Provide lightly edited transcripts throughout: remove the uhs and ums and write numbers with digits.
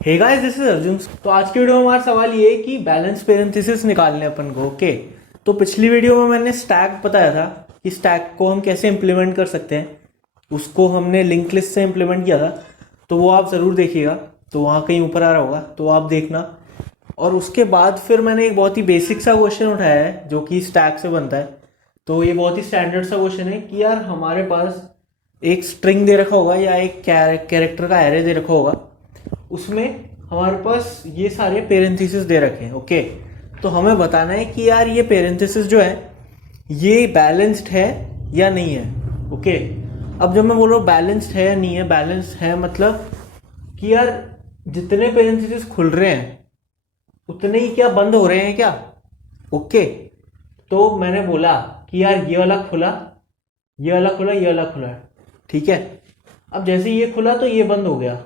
Hey guys, this is Arjun. तो आज की वीडियो में हमारा सवाल ये है कि बैलेंस पेरेंथेसिस निकालने अपन को। ओके, तो पिछली वीडियो में मैंने स्टैक बताया था कि स्टैक को हम कैसे इम्प्लीमेंट कर सकते हैं। उसको हमने लिंक लिस्ट से इम्प्लीमेंट किया था, तो वो आप ज़रूर देखिएगा। तो वहाँ कहीं ऊपर आ रहा होगा, तो आप देखना। और उसके बाद फिर मैंने एक बहुत ही बेसिक सा क्वेश्चन उठाया है जो कि स्टैक से बनता है। तो ये बहुत ही स्टैंडर्ड सा क्वेश्चन है कि यार हमारे पास एक स्ट्रिंग दे रखा होगा या एक कैरेक्टर का एरे दे रखा होगा, उसमें हमारे पास ये सारे पेरेंथेसिस दे रखे हैं। ओके, तो हमें बताना है कि यार ये पेरेंथेसिस जो है ये बैलेंस्ड है या नहीं है। ओके, अब जब मैं बोल रहा हूँ बैलेंस्ड है या नहीं है, बैलेंस्ड है मतलब कि यार जितने पेरेंथेसिस खुल रहे हैं उतने ही क्या बंद हो रहे हैं क्या। ओके, तो मैंने बोला कि यार ये वाला खुला, ये वाला खुला, ये वाला खुला, ठीक है। अब जैसे ये खुला तो ये बंद हो गया।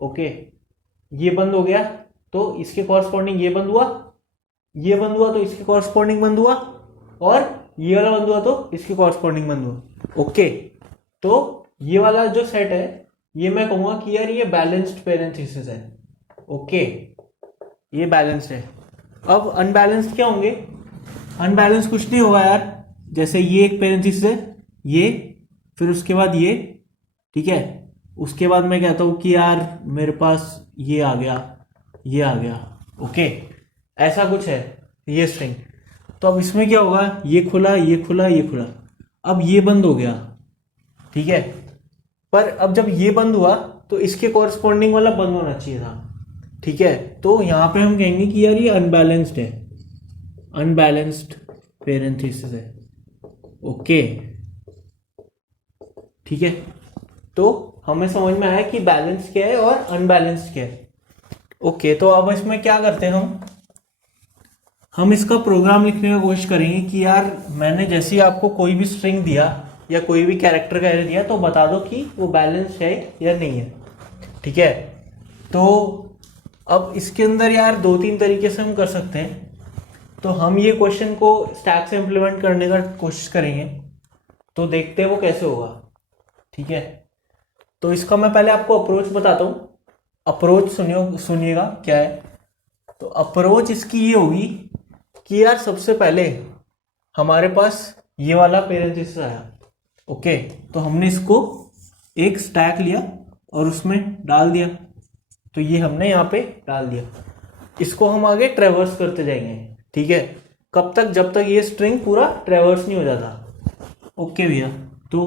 ओके, ये बंद हो गया तो इसके कॉरस्पॉन्डिंग ये बंद हुआ, ये बंद हुआ तो इसके कॉरस्पॉन्डिंग बंद हुआ, और ये वाला बंद हुआ तो इसके कॉरस्पॉन्डिंग बंद हुआ। ओके, तो ये वाला जो सेट है ये मैं कहूँगा कि यार ये बैलेंस्ड पेरेंथेसिस है। ओके, ये बैलेंस्ड है। अब अनबैलेंस्ड क्या होंगे? अनबैलेंस कुछ नहीं होगा यार। जैसे ये एक पेरेंथेसिस है, ये, फिर उसके बाद ये, ठीक है। उसके बाद मैं कहता हूँ कि यार मेरे पास ये आ गया, ये आ गया। ओके, ऐसा कुछ है ये स्ट्रिंग। तो अब इसमें क्या होगा? ये खुला, ये खुला, ये खुला, अब ये बंद हो गया, ठीक है। पर अब जब ये बंद हुआ तो इसके कॉरस्पॉन्डिंग वाला बंद होना चाहिए था, ठीक है। तो यहाँ पे हम कहेंगे कि यार ये अनबैलेंस्ड है, अनबैलेंस्ड पेरेंथेसिस है। ओके, ठीक है। तो हमें समझ में आया कि बैलेंस क्या है और अनबैलेंस्ड क्या है। ओके, तो अब इसमें क्या करते हैं हम इसका प्रोग्राम लिखने की कोशिश करेंगे कि यार मैंने जैसे ही आपको कोई भी स्ट्रिंग दिया या कोई भी कैरेक्टर का एरे दिया तो बता दो कि वो बैलेंस है या नहीं है, ठीक है। तो अब इसके अंदर यार दो तीन तरीके से हम कर सकते हैं। तो हम ये क्वेश्चन को स्टैक से इम्प्लीमेंट करने का कोशिश करेंगे, तो देखते हैं वो कैसे होगा, ठीक है। तो इसका मैं पहले आपको अप्रोच बताता हूँ। अप्रोच सुनिएगा क्या है। तो अप्रोच इसकी ये होगी कि यार सबसे पहले हमारे पास ये वाला पेरेंथेसिस आया। ओके, तो हमने इसको एक स्टैक लिया और उसमें डाल दिया। तो ये हमने यहाँ पे डाल दिया। इसको हम आगे ट्रेवर्स करते जाएंगे, ठीक है। कब तक? जब तक ये स्ट्रिंग पूरा ट्रेवर्स नहीं हो जाता। ओके भैया, तो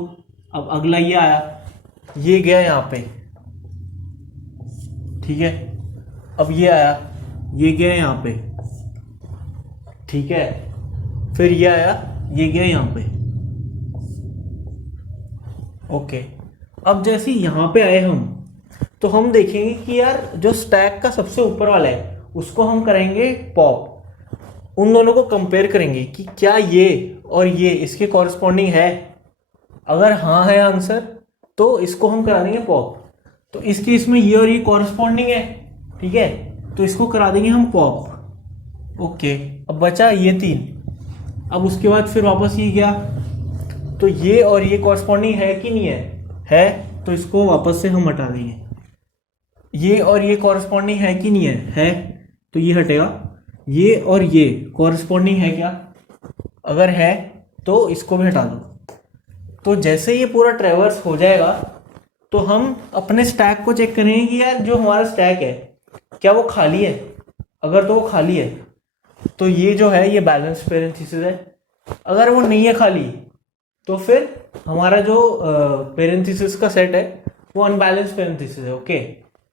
अब अगला ये आया, ये गया यहाँ पे, ठीक है। अब ये आया, ये गया यहाँ पे, ठीक है। फिर ये आया, ये गया यहाँ पे। ओके, अब जैसे यहाँ पे आए हम, तो हम देखेंगे कि यार जो स्टैक का सबसे ऊपर वाला है उसको हम करेंगे पॉप। उन दोनों को कंपेयर करेंगे कि क्या ये और ये इसके कॉरस्पॉन्डिंग है। अगर हाँ है आंसर तो इसको हम करा देंगे पॉप। तो इस केस में ये और ये कॉरस्पॉन्डिंग है, ठीक है, तो इसको करा देंगे हम पॉप। ओके, अब बचा ये तीन। अब उसके बाद फिर वापस ये गया, तो ये और ये कॉरस्पॉन्डिंग है कि नहीं है तो इसको वापस से हम हटा देंगे। ये और ये कॉरस्पॉन्डिंग है कि नहीं है तो ये हटेगा। ये और ये कॉरस्पॉन्डिंग है क्या? अगर है तो इसको भी हटा दो। तो जैसे ये पूरा ट्रेवर्स हो जाएगा तो हम अपने स्टैक को चेक करेंगे कि यार जो हमारा स्टैक है क्या वो खाली है। अगर तो वो खाली है तो ये जो है ये बैलेंस पेरेंथेसिस है। अगर वो नहीं है खाली तो फिर हमारा जो पेरेंथेसिस का सेट है वो अनबैलेंस पेरेंथेसिस है। ओके,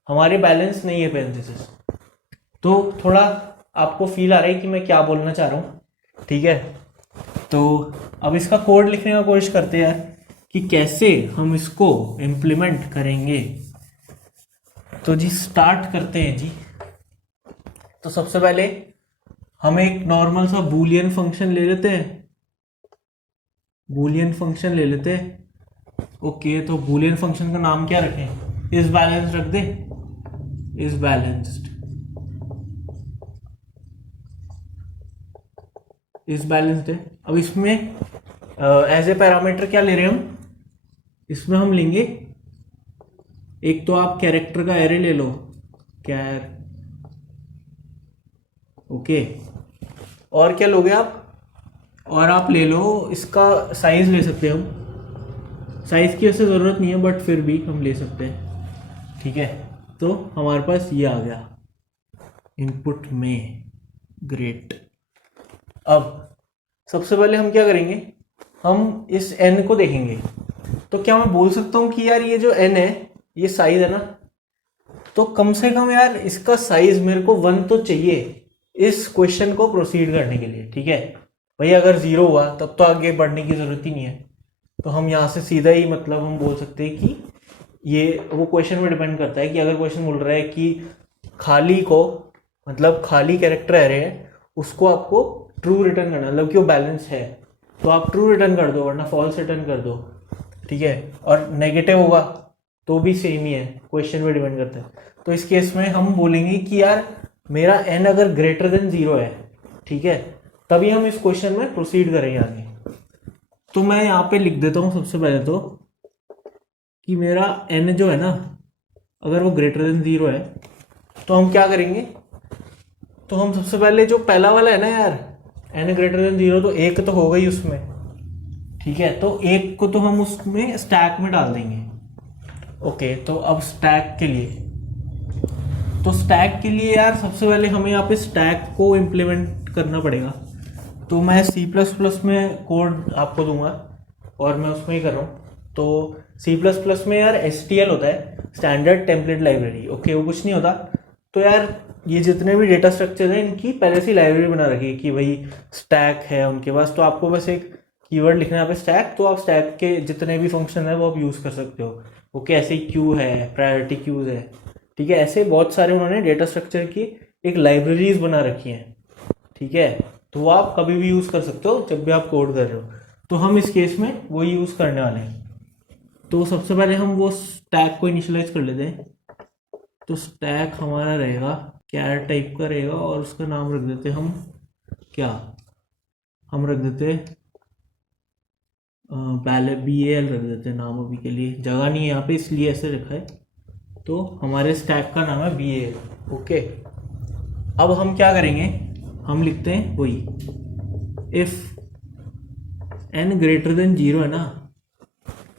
हमारे बैलेंस नहीं है पेरेंथेसिस। तो थोड़ा आपको फील आ रहा है कि मैं क्या बोलना चाह रहा हूँ, ठीक है। तो अब इसका कोड लिखने का कोशिश करते हैं कि कैसे हम इसको इम्प्लीमेंट करेंगे। तो जी स्टार्ट करते हैं जी। तो सबसे पहले हम एक नॉर्मल सा बूलियन फंक्शन ले लेते हैं, बूलियन फंक्शन ले लेते हैं। ओके, तो बूलियन फंक्शन का नाम क्या रखें? इज बैलेंस्ड रख दे, इज बैलेंस्ड, इज बैलेंस्ड है। अब इसमें एज ए पैरामीटर क्या ले रहे हैं हम? इसमें हम लेंगे एक तो आप कैरेक्टर का एरे ले लो, कैर, ओके। और क्या लोगे आप? और आप ले लो इसका साइज, ले सकते हैं हम। साइज की वैसे ज़रूरत नहीं है बट फिर भी हम ले सकते हैं, ठीक है। तो हमारे पास ये आ गया इनपुट में, ग्रेट। अब सबसे पहले हम क्या करेंगे, हम इस n को देखेंगे। तो क्या मैं बोल सकता हूँ कि यार ये जो n है ये साइज है ना, तो कम से कम यार इसका साइज मेरे को 1 तो चाहिए इस क्वेश्चन को प्रोसीड करने के लिए, ठीक है भाई। अगर 0 हुआ तब तो आगे बढ़ने की जरूरत ही नहीं है। तो हम यहाँ से सीधा ही मतलब हम बोल सकते हैं कि ये वो क्वेश्चन में डिपेंड करता है कि अगर क्वेश्चन बोल रहा है कि खाली को, मतलब खाली कैरेक्टर एरे है उसको आपको ट्रू रिटर्न करना, मतलब कि वो बैलेंस है, तो आप ट्रू रिटर्न कर दो वरना फॉल्स रिटर्न कर दो, ठीक है। और नेगेटिव होगा तो भी सेम ही है, क्वेश्चन पे डिपेंड करता है। तो इस केस में हम बोलेंगे कि यार मेरा n अगर ग्रेटर देन 0 है, ठीक है, तभी हम इस क्वेश्चन में प्रोसीड करेंगे आगे। तो मैं यहाँ पे लिख देता हूँ सबसे पहले तो कि मेरा n जो है ना, अगर वो ग्रेटर देन 0 है तो हम क्या करेंगे, तो हम सबसे पहले जो पहला वाला है ना यार, n ग्रेटर देन 0, तो एक तो होगा ही उसमें, ठीक है। तो एक को तो हम उसमें स्टैक में डाल देंगे, ओके। तो अब स्टैक के लिए, तो स्टैक के लिए यार सबसे पहले हमें यहाँ पे स्टैक को इम्प्लीमेंट करना पड़ेगा। तो मैं C++ में कोड आपको दूंगा और मैं उसमें ही कर रहा हूँ। तो C++ में यार STL होता है, स्टैंडर्ड टेम्पलेट लाइब्रेरी, ओके, वो कुछ नहीं होता। तो यार ये जितने भी डेटा स्ट्रक्चर हैं इनकी पहले से लाइब्रेरी बना रखी है कि भाई स्टैक है उनके पास, तो आपको बस एक कीवर्ड लिखना है यहाँ पे स्टैक, तो आप स्टैक के जितने भी फंक्शन है वो आप यूज़ कर सकते हो, ओके। ऐसे ही क्यू है, प्रायोरिटी क्यूज है, ठीक है। ऐसे बहुत सारे उन्होंने डेटा स्ट्रक्चर की एक लाइब्रेरीज बना रखी हैं, ठीक है। तो वो आप कभी भी यूज़ कर सकते हो जब भी आप कोड कर रहे हो। तो हम इस केस में वो यूज़ करने वाले हैं। तो सबसे पहले हम वो स्टैक को इनिशियलाइज कर लेते हैं। तो स्टैक हमारा रहेगा कैर टाइप का रहेगा और उसका नाम रख देते हम क्या, हम रख देते पहले BAL रख देते हैं नाम, अभी के लिए जगह नहीं है यहाँ पे इसलिए ऐसे रखा है। तो हमारे स्टैक का नाम है BAL, ओके। अब हम क्या करेंगे, हम लिखते हैं वही इफ n ग्रेटर देन 0 है ना,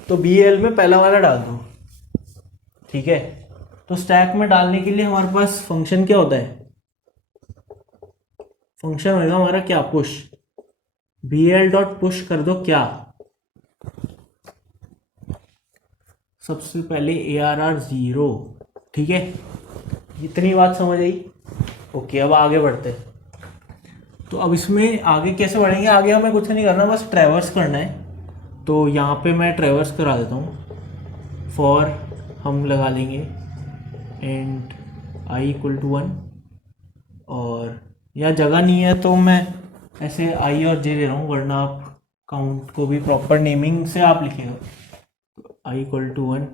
तो BAL में पहला वाला डाल दो, ठीक है। तो स्टैक में डालने के लिए हमारे पास फंक्शन क्या होता है, फंक्शन होगा हमारा क्या, पुश। BAL डॉट पुश कर दो क्या, सबसे पहले ARR 0, ठीक है। इतनी बात समझ आई, ओके। अब आगे बढ़ते हैं। तो अब इसमें आगे कैसे बढ़ेंगे, आगे हमें कुछ नहीं करना, बस ट्रैवर्स करना है। तो यहाँ पे मैं ट्रैवर्स करा देता हूँ। फॉर हम लगा लेंगे एंड i = 1, और या जगह नहीं है तो मैं ऐसे i और j दे रहा हूँ, वरना आप काउंट को भी प्रॉपर नेमिंग से आप लिखिएगा। i = 1,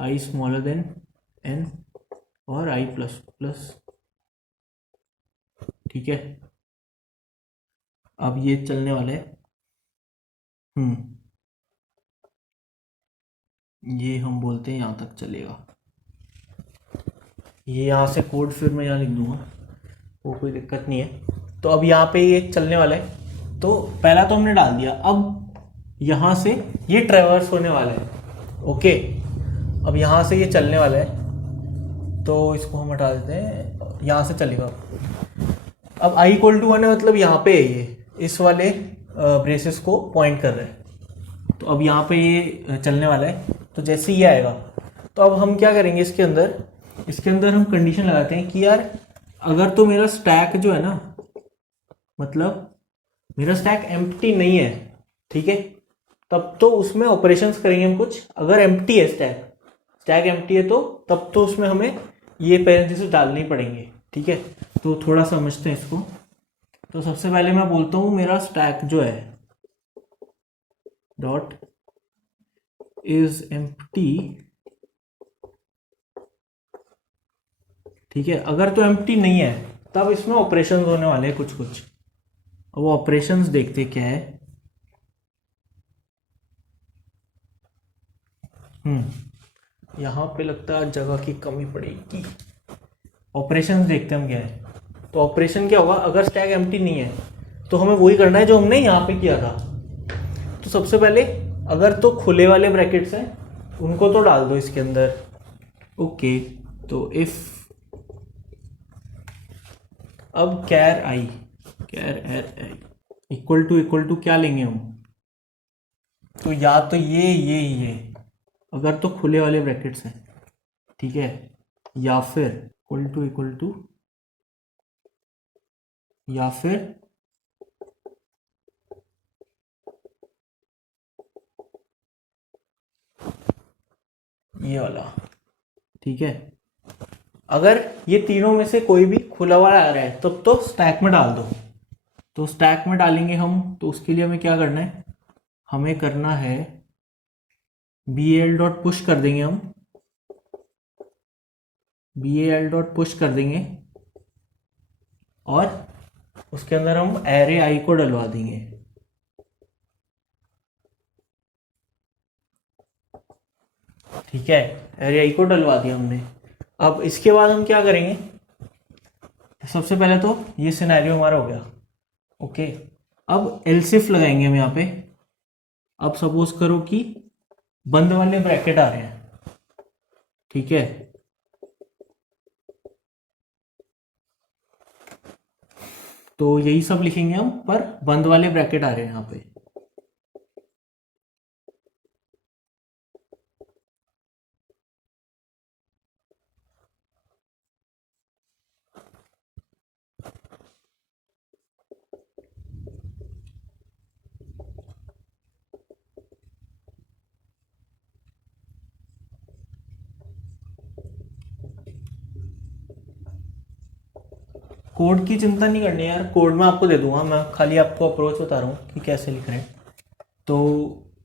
i smaller than n और i++, ठीक है। अब ये चलने वाले ये हम बोलते हैं यहाँ तक चलेगा। ये यहाँ से कोड फिर मैं यहाँ लिख दूंगा, वो कोई दिक्कत नहीं है। तो अब यहाँ पे ये चलने वाला है। तो पहला तो हमने डाल दिया, अब यहाँ से ये ट्रैवर्स होने वाला है, ओके। अब यहाँ से ये चलने वाला है, तो इसको हम हटा देते हैं, यहाँ से चलेगा। अब i = 1 है, मतलब यहाँ पे है ये इस वाले ब्रेसेस को पॉइंट कर रहे हैं। तो अब यहाँ पे ये चलने वाला है, तो जैसे ये आएगा तो अब हम क्या करेंगे, इसके अंदर हम कंडीशन लगाते हैं कि यार अगर तो मेरा स्टैक जो है ना, मतलब मेरा स्टैक एम्प्टी नहीं है, ठीक है, तब तो उसमें ऑपरेशंस करेंगे हम कुछ। अगर एम्प्टी है स्टैक एम्प्टी है, तो तब तो उसमें हमें ये पैरेंथेसिस डालने ही पड़ेंगे, ठीक है। तो थोड़ा समझते हैं इसको। तो सबसे पहले मैं बोलता हूँ मेरा स्टैक जो है डॉट इज एम्प्टी, ठीक है। अगर तो एम्प्टी नहीं है तब इसमें ऑपरेशंस होने वाले हैं कुछ। अब वो ऑपरेशंस देखते क्या है। यहाँ पे लगता है जगह की कमी पड़ेगी, ऑपरेशन देखते हैं हम क्या है। तो ऑपरेशन क्या होगा, अगर स्टैक एम्प्टी नहीं है तो हमें वही करना है जो हमने यहाँ पे किया था। तो सबसे पहले अगर तो खुले वाले ब्रैकेट्स हैं उनको तो डाल दो इसके अंदर। ओके, तो इफ अब कैर आई इक्वल टू क्या लेंगे हम, तो या तो ये अगर तो खुले वाले ब्रैकेट्स हैं, ठीक है, या फिर इक्वल टू या फिर ये वाला, ठीक है। अगर ये तीनों में से कोई भी खुला हुआ आ रहा है तब तो स्टैक में डाल दो। तो स्टैक में डालेंगे हम, तो उसके लिए हमें क्या करना है, हमें करना है बी एल डॉट पुश कर देंगे हम, बी एल डॉट पुश कर देंगे और उसके अंदर हम एरे आई को डलवा देंगे। ठीक है, एरे आई को डलवा दिया हमने। अब इसके बाद हम क्या करेंगे, सबसे पहले तो ये सिनेरियो हमारा हो गया। ओके, अब एलसिफ लगाएंगे हम यहाँ पे। अब सपोज करो कि बंद वाले ब्रैकेट आ रहे हैं, ठीक है, तो यही सब लिखेंगे हम, पर बंद वाले ब्रैकेट आ रहे हैं यहाँ पे। कोड की चिंता नहीं करनी यार, कोड मैं आपको दे दूंगा, मैं खाली आपको अप्रोच बता रहा हूँ कि कैसे लिख रहे हैं। तो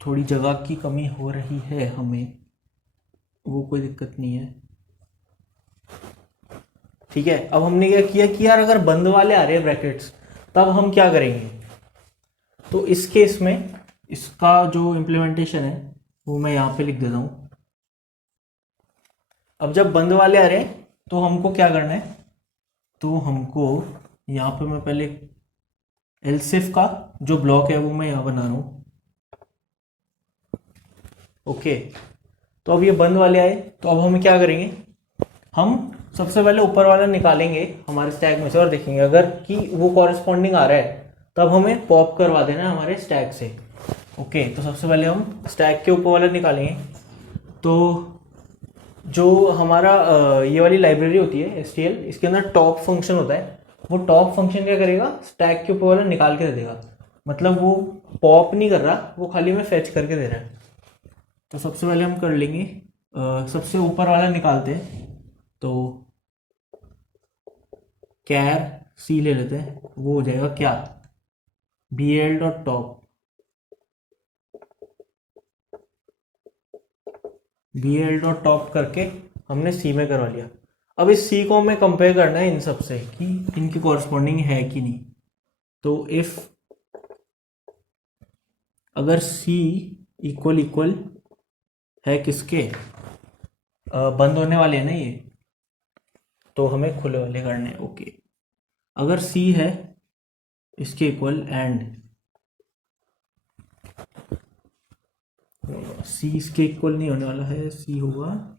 थोड़ी जगह की कमी हो रही है हमें, वो कोई दिक्कत नहीं है। ठीक है, अब हमने क्या किया कि यार अगर बंद वाले आ रहे हैं ब्रैकेट्स तब हम क्या करेंगे, तो इस केस में इसका जो इम्प्लीमेंटेशन है वो मैं यहाँ पे लिख देता हूँ। अब जब बंद वाले आ रहे हैं तो हमको क्या करना है, तो हमको यहाँ पे मैं पहले एलसिफ का जो ब्लॉक है वो मैं यहाँ बना रहा हूँ। ओके, तो अब ये बंद वाले आए तो अब हम क्या करेंगे, हम सबसे पहले ऊपर वाला निकालेंगे हमारे स्टैक में से और देखेंगे अगर कि वो कॉरेस्पॉन्डिंग आ रहा है तब हमें पॉप करवा देना है हमारे स्टैक से। ओके, तो सबसे पहले हम स्टैक के ऊपर वाला निकालेंगे। तो जो हमारा ये वाली लाइब्रेरी होती है STL, इसके अंदर टॉप फंक्शन होता है। वो टॉप फंक्शन क्या करेगा, स्टैक के ऊपर वाला निकाल के दे देगा, मतलब वो पॉप नहीं कर रहा, वो खाली में फेच करके दे रहा है। तो सबसे पहले हम कर लेंगे, सबसे ऊपर वाला निकालते हैं। तो कैर सी ले लेते हैं, वो हो जाएगा क्या, B L dot top, B L dot top करके हमने सी में करवा लिया। अब इस सी को हमें कंपेयर करना है इन सब से कि इनकी कॉरस्पॉन्डिंग है कि नहीं। तो इफ अगर सी इक्वल इक्वल है किसके, बंद होने वाले हैं ना ये, तो हमें खुले वाले करने हैं। ओके, अगर सी है इसके इक्वल एंड सी इसके इक्वल नहीं होने वाला है, सी होगा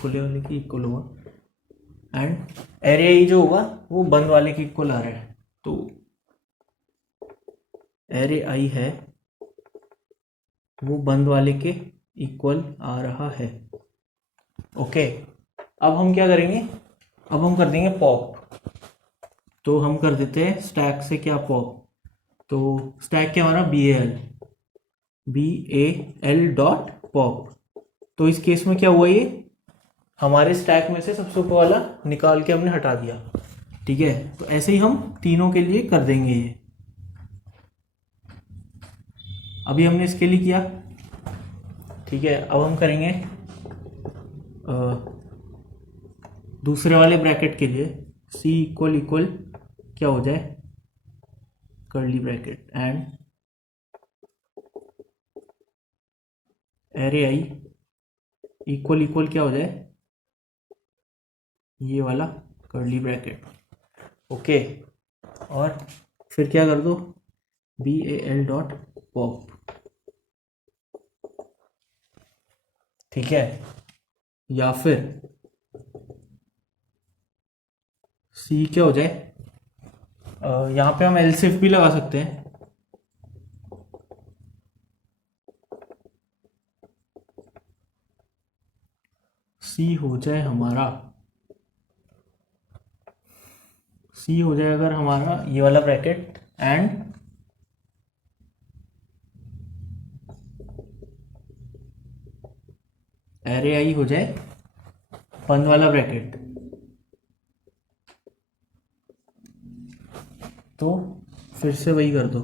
खुले वाले के इक्वल होगा, एंड एरिया ई जो होगा वो बंद वाले के इक्वल आ रहा है। तो एरे आई है वो बंद वाले के इक्वल आ रहा है। ओके, अब हम क्या करेंगे, अब हम कर देंगे पॉप। तो हम कर देते हैं स्टैक से क्या पॉप, तो स्टैक क्या हमारा B A L dot pop. तो इस केस में क्या हुआ, ये हमारे स्टैक में से सबसे ऊपर वाला निकाल के हमने हटा दिया। ठीक है, तो ऐसे ही हम तीनों के लिए कर देंगे ये। अभी हमने इसके लिए किया, ठीक है, अब हम करेंगे दूसरे वाले ब्रैकेट के लिए सी इक्वल इक्वल क्या हो जाए, curly bracket and array I equal equal क्या हो जाए, ये वाला कर्ली ब्रैकेट, ओके। और फिर क्या कर दो, BAL डॉट पॉप, ठीक है। या फिर C क्या हो जाए, यहाँ पे हम एल्सिफ भी लगा सकते हैं। C हो जाए हमारा, C हो जाए अगर हमारा ये वाला ब्रैकेट, एंड एरे आई हो जाए बंद वाला ब्रैकेट। तो फिर से वही कर दो,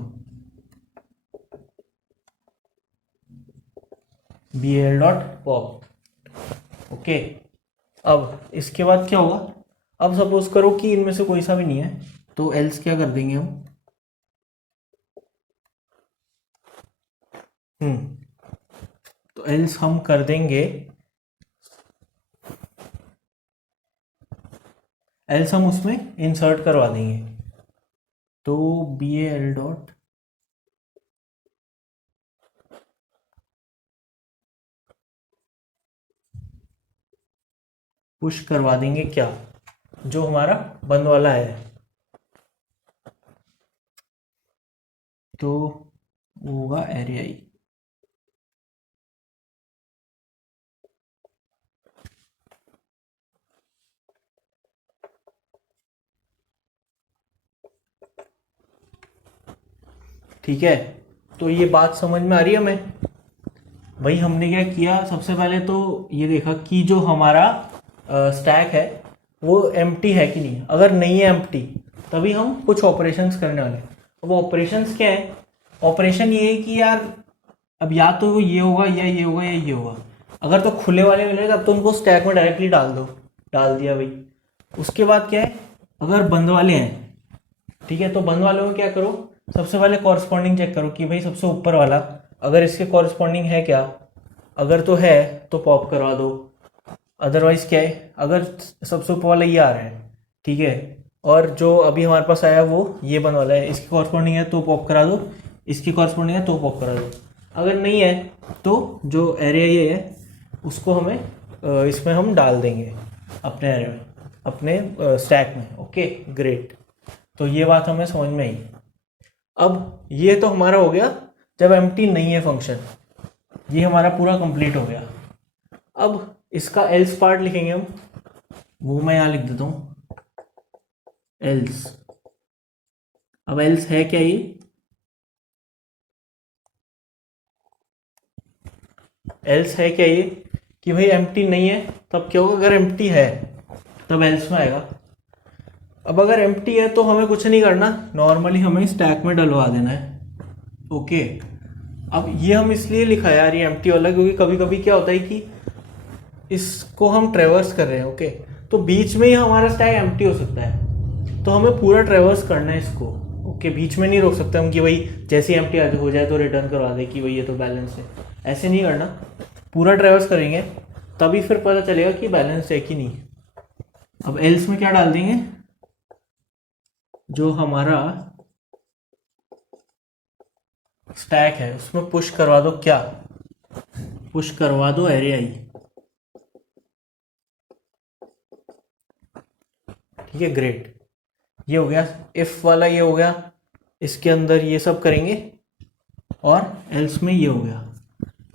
BAL डॉट पॉप, ओके। अब इसके बाद क्या होगा, अब सपोज करो कि इनमें से कोई सा भी नहीं है, तो एल्स क्या कर देंगे हम, तो एल्स हम कर देंगे, एल्स हम उसमें इंसर्ट करवा देंगे। तो BAL डॉट पुश करवा देंगे क्या, जो हमारा बंद वाला है, तो वो होगा एरे आई। ठीक है, तो ये बात समझ में आ रही है हमें। भाई हमने क्या किया, सबसे पहले तो ये देखा कि जो हमारा स्टैक है वो एम्प्टी है कि नहीं। अगर नहीं है एम्प्टी, तभी हम कुछ ऑपरेशंस करने वाले हैं। अब ऑपरेशंस क्या है, ऑपरेशन ये है कि यार अब या तो ये होगा या ये होगा या ये होगा। अगर तो खुले वाले मिले तब तो उनको स्टैक में डायरेक्टली डाल दो, डाल दिया भाई। उसके बाद क्या है, अगर बंद वाले हैं, ठीक है, तो बंद वालों में क्या करो, सबसे पहले कॉरस्पॉन्डिंग चेक करो कि भाई सबसे ऊपर वाला अगर इसके कॉरस्पॉन्डिंग है क्या, अगर तो है तो पॉप करवा दो। अदरवाइज क्या है, अगर सबसे ऊपर वाला ये आ रहा है, ठीक है, और जो अभी हमारे पास आया वो ये बंद वाला है, इसकी कॉरस्पॉन्डिंग है तो पॉप करा दो, इसकी कॉरस्पॉन्डिंग है तो पॉप करा दो। अगर नहीं है तो जो एरे ये है उसको हमें इसमें हम डाल देंगे अपने एरे में, अपने स्टैक में, ओके ग्रेट। तो ये बात हमें समझ में आई। अब ये तो हमारा हो गया जब एम्प्टी नहीं है फंक्शन, ये हमारा पूरा कंप्लीट हो गया। अब इसका एल्स पार्ट लिखेंगे हम, वो मैं यहाँ लिख देता हूँ एल्स। अब एल्स है क्या ये, एल्स है क्या ये कि भाई एम्प्टी नहीं है तब क्या होगा, अगर एम्प्टी है तब एल्स में आएगा। अब अगर एम्प्टी है तो हमें कुछ नहीं करना, नॉर्मली हमें स्टैक में डलवा देना है, ओके। अब ये हम इसलिए लिखा है यार ये एम्प्टी वाला, क्योंकि कभी कभी क्या होता है कि इसको हम ट्रेवर्स कर रहे हैं, ओके, तो बीच में ही हमारा स्टैक एम्प्टी हो सकता है, तो हमें पूरा ट्रेवर्स करना है इसको, ओके। बीच में नहीं रोक सकते हम कि भाई जैसे ही एम्प्टी हो जाए तो रिटर्न करवा दे कि भाई ये तो बैलेंस है, ऐसे नहीं करना। पूरा ट्रेवर्स करेंगे तभी फिर पता चलेगा कि बैलेंस है कि नहीं। अब एल्स में क्या डाल देंगे, जो हमारा स्टैक है उसमें पुश करवा दो क्या, पुश करवा दो एरे आई, ठीक है ग्रेट। ये हो गया इफ वाला, ये हो गया, इसके अंदर ये सब करेंगे, और एल्स में ये हो गया।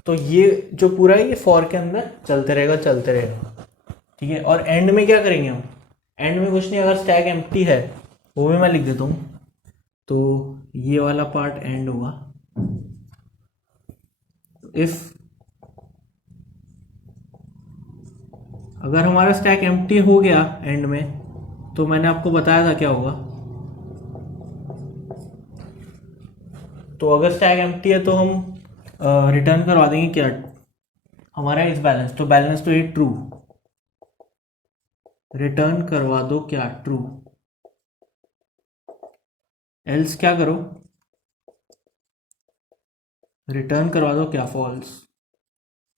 तो ये जो पूरा है ये फॉर के अंदर चलते रहेगा चलते रहेगा, ठीक है। और एंड में क्या करेंगे हम, एंड में कुछ नहीं, अगर स्टैक एम्प्टी है वो भी मैं लिख देता हूँ, तो ये वाला पार्ट एंड होगा। इफ अगर हमारा स्टैक एम्प्टी हो गया एंड में, तो मैंने आपको बताया था क्या होगा। तो अगर स्टैक एम्प्टी है तो हम रिटर्न करवा देंगे क्या, हमारा इस बैलेंस, तो बैलेंस तो ये ट्रू, रिटर्न करवा दो क्या ट्रू। एल्स क्या करो, रिटर्न करवा दो क्या फॉल्स।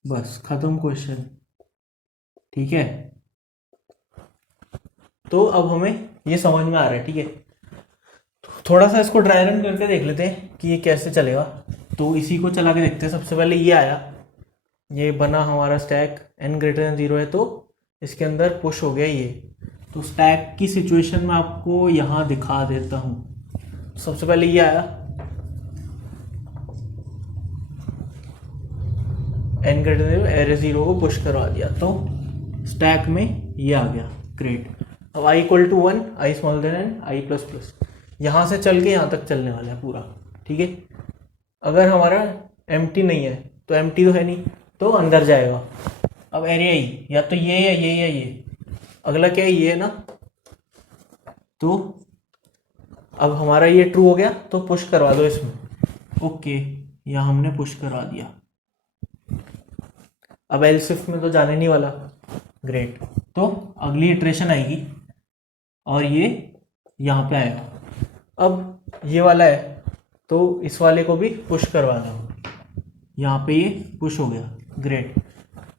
बस खत्म क्वेश्चन, ठीक है। तो अब हमें ये समझ में आ रहा है, ठीक है। थोड़ा सा इसको ड्राई रन करके देख लेते हैं कि ये कैसे चलेगा। तो इसी को चला के देखते हैं। सबसे पहले ये आया, ये बना हमारा स्टैक n>0 है, तो इसके अंदर पुश हो गया ये। तो स्टैक की सिचुएशन में आपको यहाँ दिखा देता हूँ। सबसे पहले ये आया n>0, एरे 0 को पुश करवा दिया, तो स्टैक में ये आ गया, ग्रेट। अब i = 1, i n i++, यहाँ से चल के यहाँ तक चलने वाला है पूरा, ठीक है। अगर हमारा एम्प्टी नहीं है, तो एम्प्टी तो है नहीं, तो अंदर जाएगा। अब एरिया ही या तो ये या ये या ये, अगला क्या है, ये है ना। तो अब हमारा ये ट्रू हो गया, तो पुश करवा दो इसमें। ओके, यहाँ हमने पुश करवा दिया। अब एल्स इफ में तो जाने नहीं वाला, ग्रेट। तो अगली इटरेशन आएगी और ये यहाँ पे आएगा। अब ये वाला है, तो इस वाले को भी पुश करवा दो। यहाँ पे ये पुश हो गया, ग्रेट।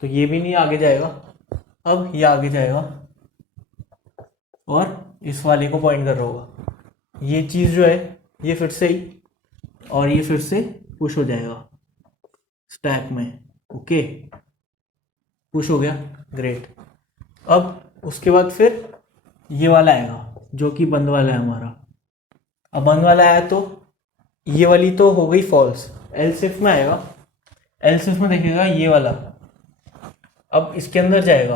तो ये भी नहीं आगे जाएगा, अब ये आगे जाएगा और इस वाले को पॉइंट कर रहा होगा। ये चीज़ जो है ये फिर से ही, और ये फिर से पुश हो जाएगा स्टैक में। ओके, पुश हो गया, ग्रेट। अब उसके बाद फिर ये वाला आएगा जो कि बंद वाला है हमारा। अब बंद वाला आया तो ये वाली तो हो गई फॉल्स। एल्स इफ में आएगा, एल्स इफ में देखेगा ये वाला, अब इसके अंदर जाएगा।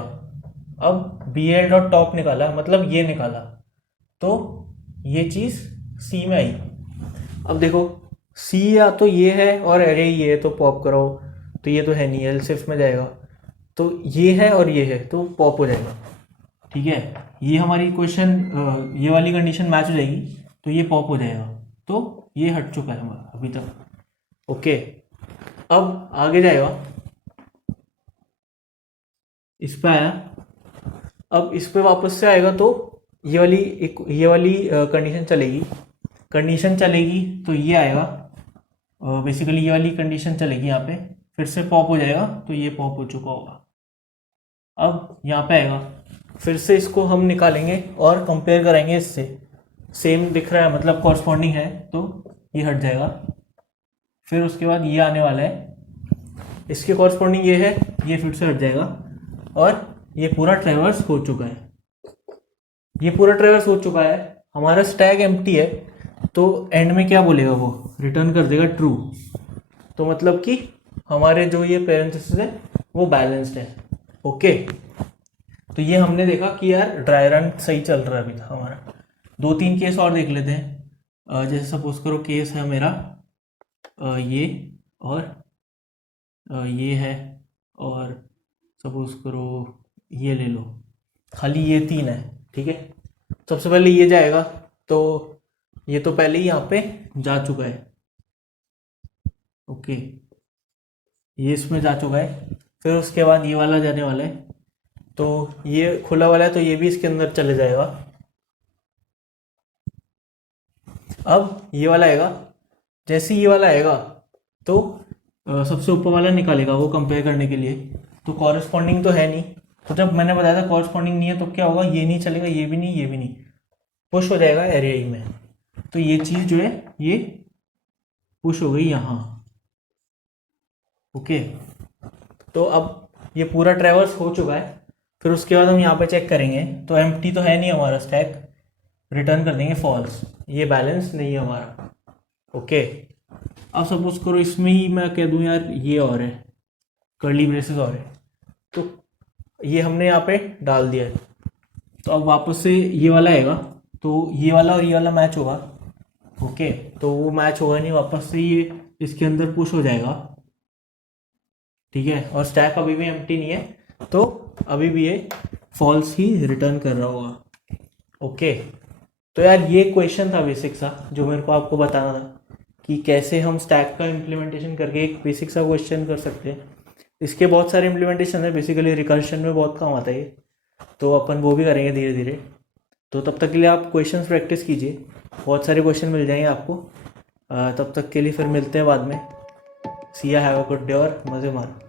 अब bl.top निकाला, मतलब ये निकाला, तो ये चीज़ सी में आई। अब देखो सी या तो ये है और एरे ये है, तो पॉप कराओ, तो ये तो है नहीं, एल्स इफ में जाएगा। तो ये है और ये है, तो पॉप हो जाएगा, ठीक है। ये हमारी क्वेश्चन, ये वाली कंडीशन मैच हो जाएगी, तो ये पॉप हो जाएगा। तो ये हट चुका है हमारा अभी तक। ओके, अब आगे जाएगा, इस पे आया। अब इस पे वापस से आएगा, तो ये वाली कंडीशन चलेगी। तो ये आएगा, बेसिकली ये वाली कंडीशन चलेगी यहाँ पे, फिर से पॉप हो जाएगा, तो ये पॉप हो चुका होगा। अब यहाँ पे आएगा, फिर से इसको हम निकालेंगे और कंपेयर करेंगे इससे। सेम दिख रहा है, मतलब कॉरस्पॉन्डिंग है, तो ये हट जाएगा। फिर उसके बाद ये आने वाला है, इसके कॉरस्पॉन्डिंग ये है, ये फिर से हट जाएगा। और ये पूरा ट्रैवर्स हो चुका है, हमारा स्टैक एम्प्टी है। तो एंड में क्या बोलेगा, वो रिटर्न कर देगा ट्रू। तो मतलब कि हमारे जो ये पेरेंथेसिस है वो बैलेंस्ड है। ओके, तो ये हमने देखा कि यार ड्राई रन सही चल रहा है अभी तक हमारा। 2-3 केस और देख लेते हैं। जैसे सपोज करो केस है मेरा ये और ये है, और सपोज करो ये ले लो, खाली ये 3 है, ठीक है। सबसे पहले ये जाएगा, तो ये तो पहले ही यहाँ पे जा चुका है। ओके, ये इसमें जा चुका है। फिर उसके बाद ये वाला जाने वाला है, तो ये खुला वाला है, तो ये भी इसके अंदर चले जाएगा। अब ये वाला आएगा, जैसे ये वाला आएगा तो सबसे ऊपर वाला निकालेगा वो कंपेयर करने के लिए। तो कॉरेस्पॉन्डिंग तो है नहीं, तो जब मैंने बताया था कॉरेस्पॉन्डिंग नहीं है, तो क्या होगा, ये नहीं चलेगा, ये भी नहीं, ये भी नहीं, पुश हो जाएगा एरिया में। तो ये चीज़ जो है ये पुश हो गई यहाँ। ओके, तो अब ये पूरा ट्रैवर्स हो चुका है। फिर उसके बाद हम यहाँ पे चेक करेंगे, तो एम्प्टी तो है नहीं हमारा स्टैक, रिटर्न कर देंगे फॉल्स, ये बैलेंस नहीं है हमारा। ओके, अब सपोज करो इसमें ही मैं कह दूं यार ये और है, कर्ली ब्रेसेस और है, तो ये हमने यहाँ पे डाल दिया है। तो अब वापस से ये वाला आएगा, तो ये वाला और ये वाला मैच होगा। ओके, तो वो मैच होगा नहीं, वापस से ये इसके अंदर पुश हो जाएगा, ठीक है। और स्टैक अभी भी एम्प्टी नहीं है, तो अभी भी ये फॉल्स ही रिटर्न कर रहा होगा। ओके, तो यार ये क्वेश्चन था बेसिक सा, जो मेरे को आपको बताना था कि कैसे हम स्टैक का इम्प्लीमेंटेशन करके एक बेसिक सा क्वेश्चन कर सकते हैं। इसके बहुत सारे इम्प्लीमेंटेशन है, बेसिकली रिकर्शन में बहुत काम आता है ये, तो अपन वो भी करेंगे धीरे धीरे। तो तब तक के लिए आप क्वेश्चंस प्रैक्टिस कीजिए, बहुत सारे क्वेश्चन मिल जाएंगे आपको। तब तक के लिए फिर मिलते हैं बाद में। सी या हैव अ गुड डे और मज़े मारो।